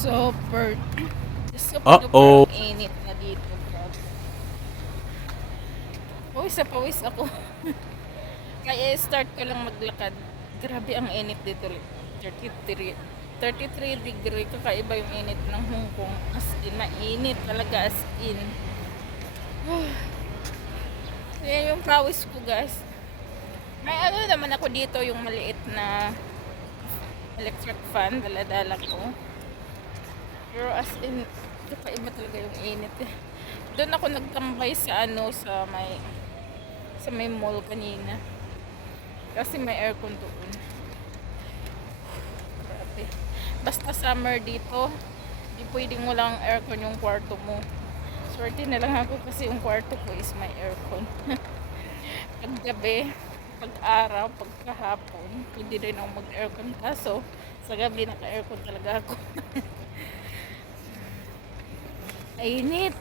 Super. Uh-oh. Super init na dito. Pawis na pawis ako. Kaya start ko lang maglakad. Grabe ang init dito. 33 degree. Kakaiba yung init ng Hong Kong. As in, mainit talaga as in. Yan yung pawis ko, guys. May ano naman ako dito, yung maliit na electric fan, dala-dala ko. Pero as in, kakaiba talaga yung init. Doon ako nagtambay sa ano, sa may mall kanina. Kasi may aircon doon. Grabe. Basta summer dito, di pwedeng walang aircon yung kwarto mo. Swerte na lang ako kasi yung kwarto ko is may aircon. Pag gabi, pag araw, pag kahapon, pwede rin ako mag-aircon. Kaso, sa gabi naka-aircon talaga ako. Ainit.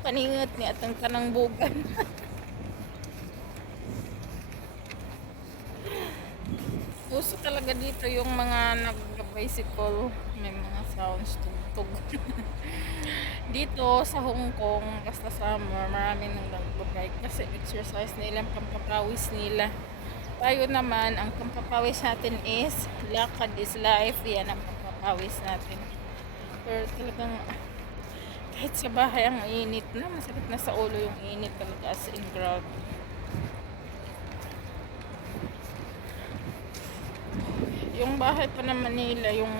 Paningat ni atang tanang bugan. Uso talaga dito yung mga nag-bicycle. May mga sounds, tugtog. Dito sa Hong Kong, basta summer, marami nang nagbabike kasi exercise nila, pampapawis nila. Tayo naman, ang pampapawis natin is lakad is life. Yan ang pampapawis natin. Pero talagang kahit sa bahay ang init na, masakit na sa ulo yung init talaga as in grabe. Yung bahay pa naman nila, yung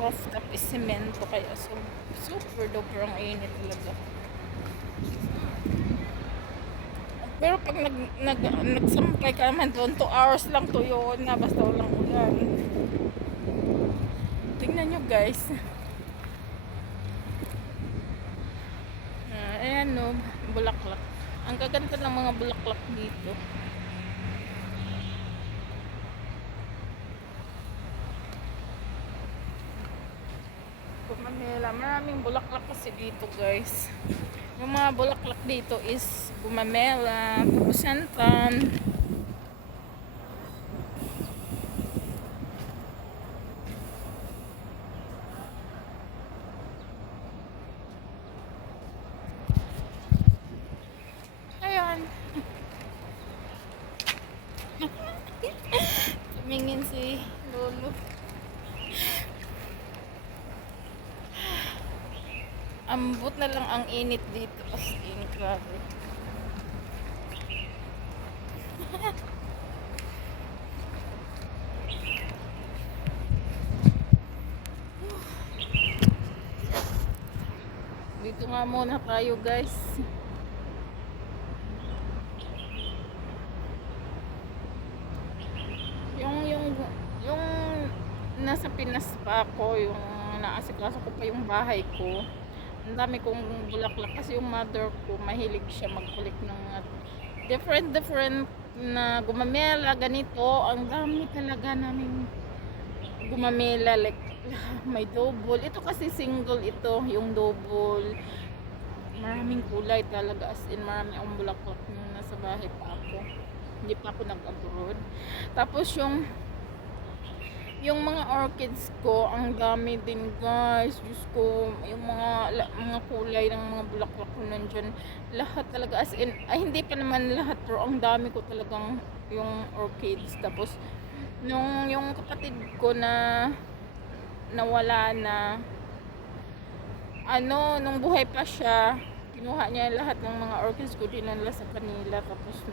rooftop is semento kaya super duper ang init talaga. Pero pag nagsampay ka naman doon, 2 hours lang to yun na basta walang ulan. Tingnan nyo guys. Ayan no, bulaklak. Ang gaganda ng mga bulaklak dito. Manila, maraming bulaklak kasi dito guys. Yung mga bulaklak dito is gumamela, kapusantan. Ayan. Tumingin si Lolo. Ambot na lang ang init dito as in, grabe. Dito nga muna tayo guys. Yung nasa Pinas pa ako, yung naasikaso ko pa yung bahay ko. Ang dami kong bulaklak kasi yung mother ko mahilig siya mag-collect ng different na gumamela ganito. Ang dami talaga namin gumamela, like may double. Ito kasi single ito, yung double. Maraming kulay talaga as in marami akong bulaklak nung nasa bahay pa ako. Hindi pa ako nag-abroad. Tapos yung mga orchids ko, ang dami din guys. Diyos ko, yung mga kulay ng mga bulaklak ko nandyan. Lahat talaga as in, ay hindi pa naman lahat pero ang dami ko talagang yung orchids. Tapos, yung kapatid ko na nawala na, nung buhay pa siya, kinuha niya lahat ng mga orchids ko, dinala sa kanila. Tapos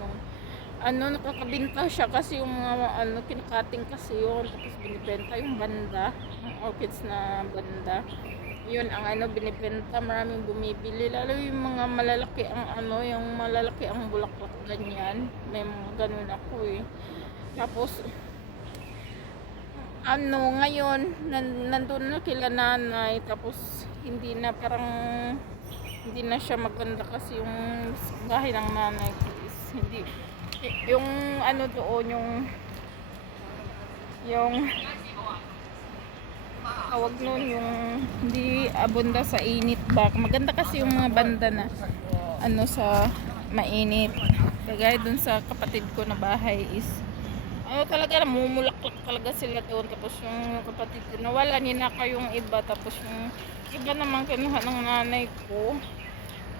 nakakabinta siya kasi yung mga kinakating kasi yun, tapos binibenta yung banda, yung orchids na banda, yun ang binibenta, maraming bumibili, lalo yung mga malalaki yung malalaki ang bulaklak ganyan, may mga ganun ako eh. Tapos ngayon nandun na kila nanay, tapos hindi na siya maganda kasi yung bahay ng nanay ko is Yung ano doon, yung tawag nun, yung hindi abunda sa init ba. Maganda kasi yung mga banda na ano sa mainit. Kagaya dun sa kapatid ko na bahay is ano talaga, namumulaklak talaga sila doon. Tapos yung kapatid ko nawala, ninaka yung iba. Tapos yung iba naman kinuha ng nanay ko.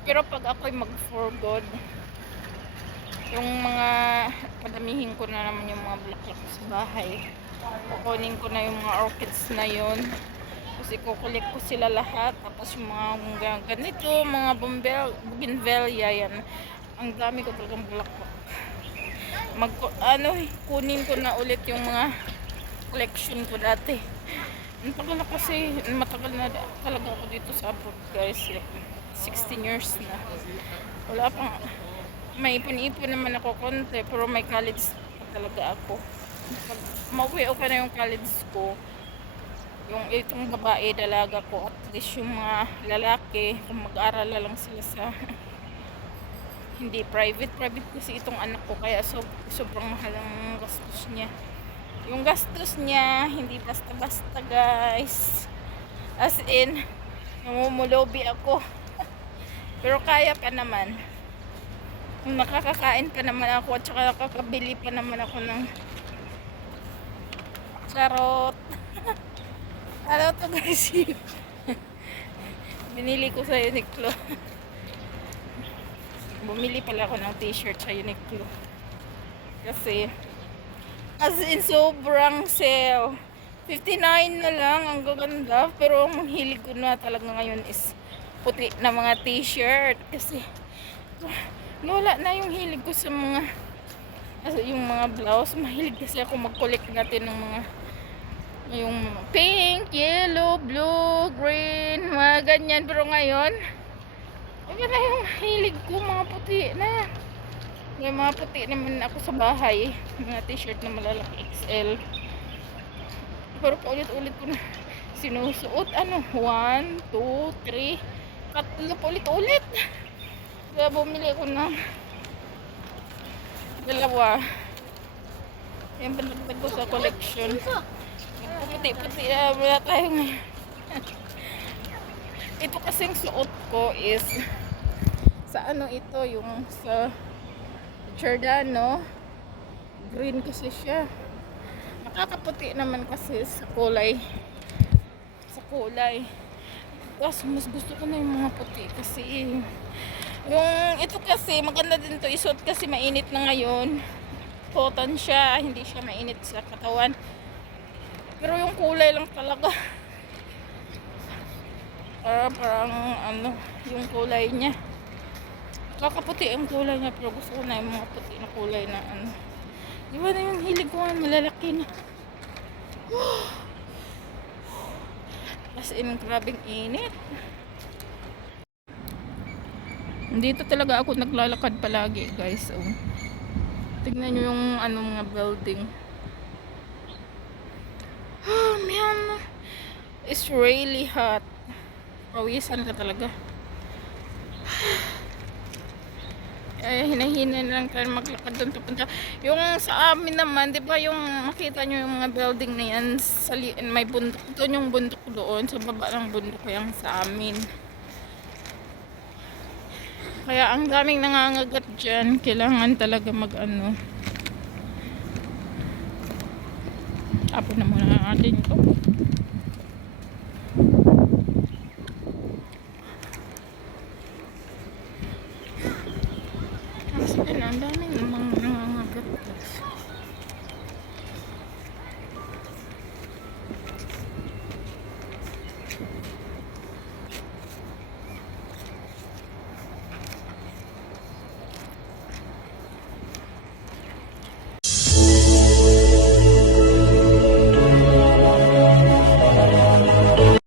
Pero pag ako'y mag-for good, yung mga padamihin ko na naman yung mga bulaklak sa bahay. Kukunin ko na yung mga orchids na yun. Kasi kukulik ko sila lahat. Tapos yung mga ganito, mga bougainvillea yan. Ang dami ko talagang bulaklak. Kunin ko na ulit yung mga collection ko dati. Ang tagal na kasi, matagal na talaga ako dito sa abroad guys. Like 16 years na. Wala pang, may ipon naman ako konti, pero may college pa talaga ako. Pag mauwi ako na yung college ko, yung itong babae, dalaga ko, at least yung mga lalaki, kung mag-aral na lang sila sa hindi private kasi itong anak ko, kaya sobrang mahal ang gastos niya. Yung gastos niya hindi basta-basta guys, as in namumulobi ako. Pero kaya pa naman, kung nakakakain pa naman ako at saka nakakabili pa naman ako ng charot. Ano to guys? Binili ko sa Uniqlo. Bumili pala ako ng t-shirt sa Uniqlo. Kasi, as in, sobrang sale. 59 na lang, ang gaganda. Pero ang hilig ko na talaga ngayon is puti na mga t-shirt. Kasi, wala na yung hilig ko sa mga, yung mga blouse. Mahilig kasi ako mag-collect natin ng mga, yung pink, yellow, blue, green, mga ganyan. Pero ngayon, ayun na yung hilig ko, mga puti na. May mga puti naman ako sa bahay. Mga t-shirt na malalaki XL. Pero paulit-ulit ko na sinusuot. 1, 2, 3, 4 paulit-ulit. Kaya bumili ako ng dalawa. Yan panagtag ko sa collection. Puti-puti na wala tayo ngayon. Ito kasing suot ko is sa ito, yung sa Giordano, green kasi siya. Nakakaputi naman kasi sa kulay. Tapos mas gusto ko na yung mga puti kasi yung ito kasi maganda din to isuot kasi mainit na ngayon. Cotton siya, hindi siya mainit sa katawan. Pero yung kulay lang talaga. Parang yung kulay niya. Kakaputi ang kulay niya, pero gusto ko na yung mga puti na kulay na Di ba na yung hilig ko nga, malalaki na. As in, grabing init. Dito talaga ako naglalakad palagi, guys. Tignan nyo yung mga building. Oh, man. It's really hot. Pawisan ka talaga. Hinahina lang tayo maglakad doon papunta. Yung sa amin naman, di ba yung makita nyo yung mga building na yan, may bundok doon, yung bundok doon, sa baba ng bundok yung sa amin. Kaya ang daming nangangagat dyan, kailangan talaga tapon na muna natin ito.